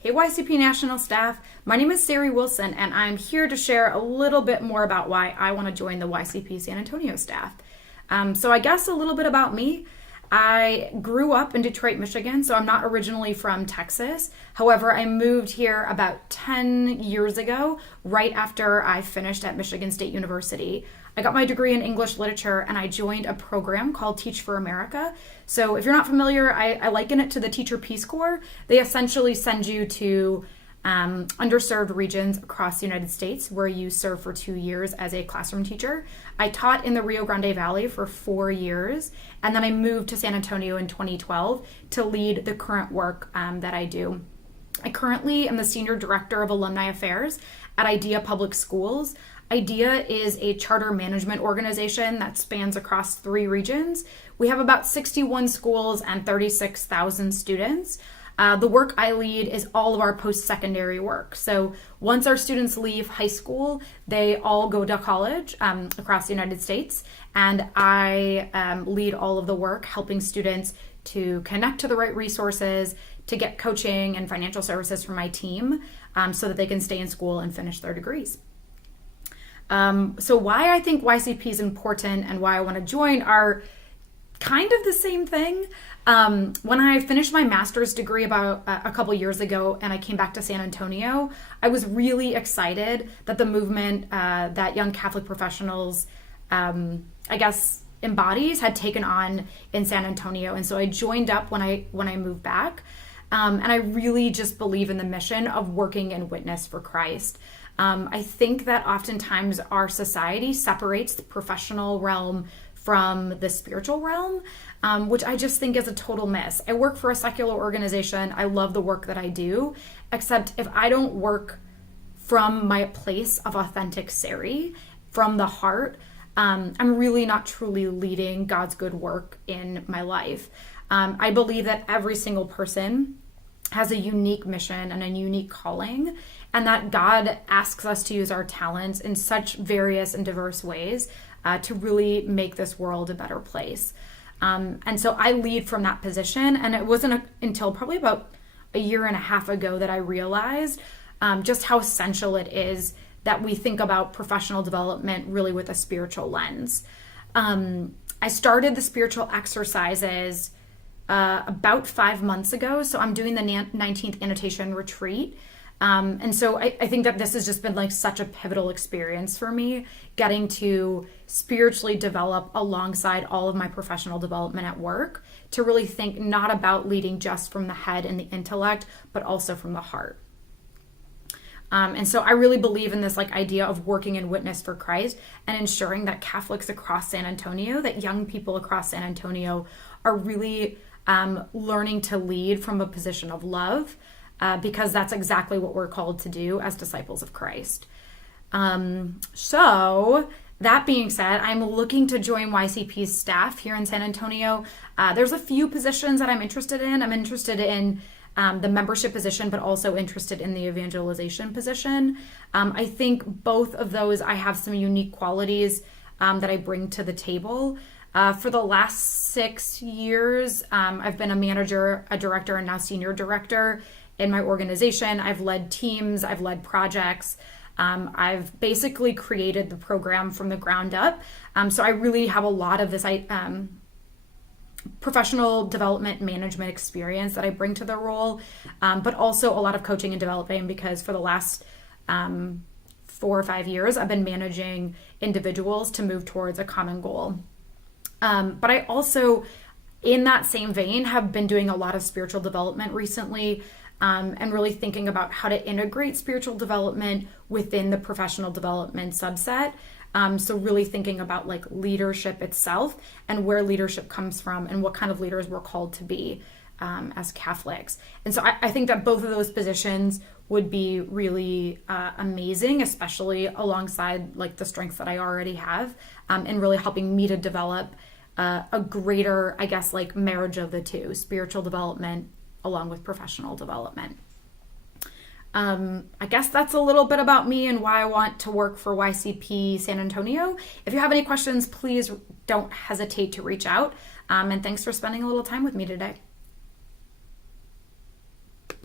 Hey YCP National Staff, my name is Sari Wilson and I'm here to share a little bit more about why I want to join the YCP San Antonio staff. So I guess a little bit about me. I grew up in Detroit, Michigan, so I'm not originally from Texas. However, I moved here about 10 years ago, right after I finished at Michigan State University. I got my degree in English literature and I joined a program called Teach for America. So if you're not familiar, I liken it to the Teacher Peace Corps. They essentially send you to underserved regions across the United States where you serve for 2 years as a classroom teacher. I taught in the Rio Grande Valley for 4 years, and then I moved to San Antonio in 2012 to lead the current work that I do. I currently am the Senior Director of Alumni Affairs at IDEA Public Schools. IDEA is a charter management organization that spans across 3 regions. We have about 61 schools and 36,000 students. The work I lead is all of our post-secondary work. So once our students leave high school, they all go to college across the United States. And I lead all of the work helping students to connect to the right resources, to get coaching and financial services from my team so that they can stay in school and finish their degrees. So why I think YCP is important and why I want to join are kind of the same thing. When I finished my master's degree about a couple years ago and I came back to San Antonio, I was really excited that the movement that young Catholic professionals, embodies had taken on in San Antonio. And so I joined up when I moved back. And I really just believe in the mission of working in witness for Christ. I think that oftentimes our society separates the professional realm from the spiritual realm, which I just think is a total miss. I work for a secular organization. I love the work that I do, except if I don't work from my place of authentic Sari, from the heart, I'm really not truly leading God's good work in my life. I believe that every single person has a unique mission and a unique calling, and that God asks us to use our talents in such various and diverse ways to really make this world a better place. And so I lead from that position, and it wasn't until probably about a year and a half ago that I realized just how essential it is that we think about professional development really with a spiritual lens. I started the spiritual exercises about 5 months ago, so I'm doing the 19th Annotation Retreat. And so I think that this has just been like such a pivotal experience for me, getting to spiritually develop alongside all of my professional development at work, to really think not about leading just from the head and the intellect, but also from the heart. And so I really believe in this idea of working in witness for Christ and ensuring that Catholics across San Antonio, that young people across San Antonio are really learning to lead from a position of love, because that's exactly what we're called to do as disciples of Christ. So that being said, I'm looking to join YCP's staff here in San Antonio. There's a few positions that I'm interested in. I'm interested in the membership position, but also interested in the evangelization position. I think both of those, I have some unique qualities that I bring to the table. For the last 6 years, I've been a manager, a director, and now senior director in my organization. I've led teams, I've led projects. I've basically created the program from the ground up. So I really have a lot of this professional development management experience that I bring to the role, but also a lot of coaching and developing, because for the last 4 or 5 years, I've been managing individuals to move towards a common goal. But I also, in that same vein, have been doing a lot of spiritual development recently, and really thinking about how to integrate spiritual development within the professional development subset. So really thinking about leadership itself and where leadership comes from and what kind of leaders we're called to be as Catholics. And so I think that both of those positions would be really amazing, especially alongside the strengths that I already have, and really helping me to develop a greater, marriage of the two, spiritual development along with professional development. I guess that's a little bit about me and why I want to work for YCP San Antonio. If you have any questions, please don't hesitate to reach out. And thanks for spending a little time with me today.